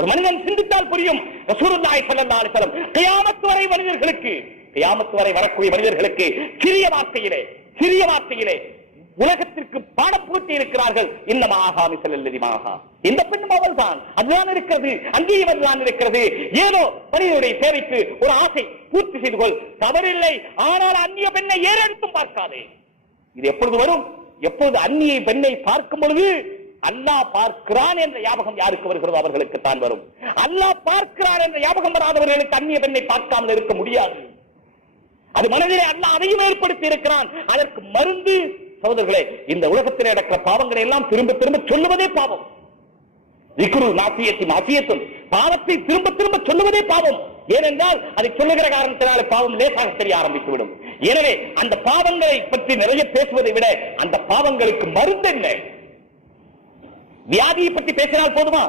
ஒரு மனிதன் சிந்தித்தால் புரியும். ரசூலுல்லாஹி ஸல்லல்லாஹு அலைஹி வஸல்லம் கியாமத் வரை மனிதர்களுக்கு, கியாமத் வரை வரக்கூடிய மனிதர்களுக்கு சிறிய வார்த்தையிலே உலகத்திற்கு பாடப்புகட்டி இருக்கிறார்கள். இன்னமாக மிஸலல்லதிமாஹா, இந்த பெண்ணும் அவள் தான், அதுதான் இருக்கிறது, அங்கேயும் அதுதான் இருக்கிறது. ஏதோ மனிதனுடைய தேவைக்கு ஒரு ஆசை பூர்த்தி செய்து கொள், தவறில்லை. ஆனால் அந்நிய பெண்ணை ஏறெடுத்தும் பார்க்காதே. இது எப்பொழுது வரும்? எப்பொழுது அந்நிய பெண்ணை பார்க்கும் பொழுது அல்லாஹ் பார்க்கிறான் என்ற ஞாபகம் யாருக்கு வருகிறதோ அவர்களுக்கு தான் வரும். அல்லாஹ் பார்க்கிறான் என்ற ஞாபகம் வராதவர்களுக்கு அந்நிய பெண்ணை பார்க்காமல் இருக்க முடியாது. அது மனதிலே அல்லாஹ் அதையும் ஏற்படுத்தி இருக்கிறான். அதற்கு மருந்து சகோதரர்களே, இந்த உலகத்தில் நடக்கிற பாவங்களை எல்லாம் திரும்ப திரும்ப சொல்லுவதே பாவம். பாவத்தை திரும்ப திரும்ப சொல்லுவதே பாவம். ஏனென்றால் அதை சொல்லுகிற காரணத்தினால பாவம் லேசாக தெரிய ஆரம்பித்துவிடும். எனவே அந்த பாவங்களை பற்றி நிறைய பேசுவதை விட அந்த பாவங்களுக்கு மருந்து என்ன? வியாதியை பற்றி பேசினால் போதுமா?